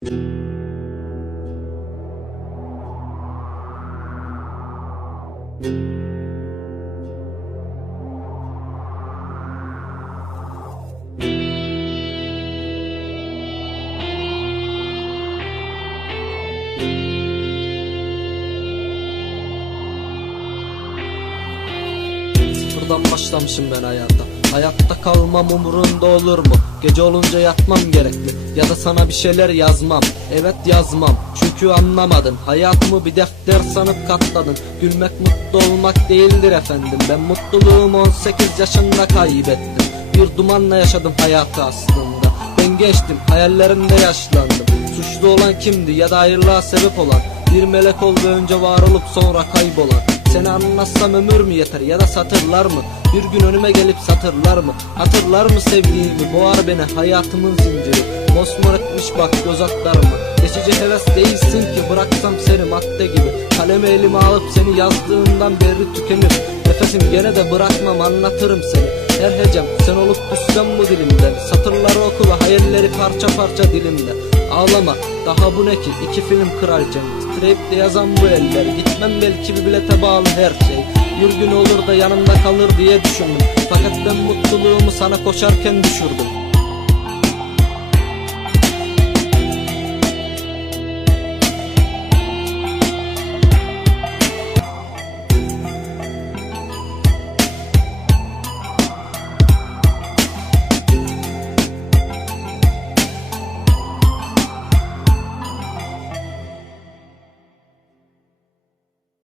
Sıfırdan başlamışım ben hayata Hayatta kalmam umurunda olur mu? Gece olunca yatmam gerekli. Ya da sana bir şeyler yazmam. Evet yazmam. Çünkü anlamadın Hayatımı bir defter sanıp katladın. Gülmek mutlu olmak değildir efendim. Ben mutluluğumu 18 yaşında kaybettim. Bir dumanla yaşadım hayatı aslında. Ben gençtim hayallerimde yaşlandım. Suçlu olan kimdi ya da ayrılığa sebep olan? Bir melek oldu önce var olup sonra kaybolan. Seni anlatsam ömür mü yeter ya da satırlar mı? Bir gün önüme gelip satırlar mı? Hatırlar mı sevdiğimi? Boğar beni hayatımın zinciri. Mosmor etmiş bak göz atlarımı Geçici heves değilsin ki bıraksam seni madde gibi. Kalemi elime alıp seni yazdığından beri tükenir. Nefesim gene de bırakmam anlatırım seni. Her hecem sen olup düşsem bu dilimden? Satırları oku ve hayalleri parça parça dilimde Ağlama daha bu ne ki? İki film kraliçem Titreyip de yazan bu eller. Gitmem belki bir bilete bağlı her şey Bir gün olur da yanımda kalır diye düşündüm. Fakat ben mutluluğumu sana koşarken düşürdüm